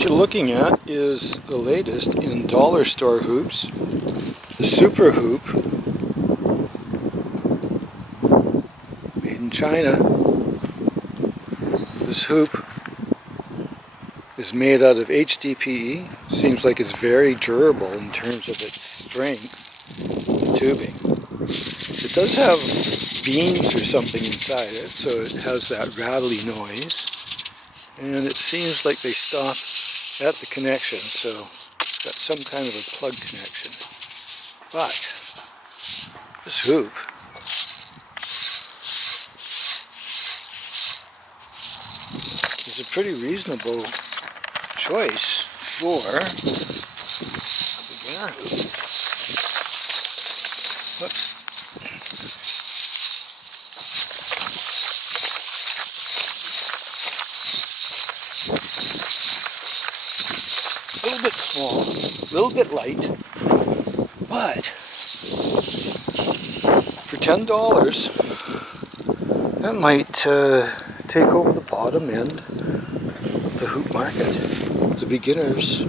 What you're looking at is the latest in dollar store hoops, the Super Hoop, made in China. This hoop is made out of hdpe. Seems like it's very durable in terms of its strength, the tubing. It does have beams or something inside it, so it has that rattly noise. And it seems like they stop at the connection, so it's got some kind of a plug connection. But this hoop is a pretty reasonable choice for a beginner hoop. Whoops. A little bit small, a little bit light, but for $10, that might take over the bottom end of the hoop market. The beginners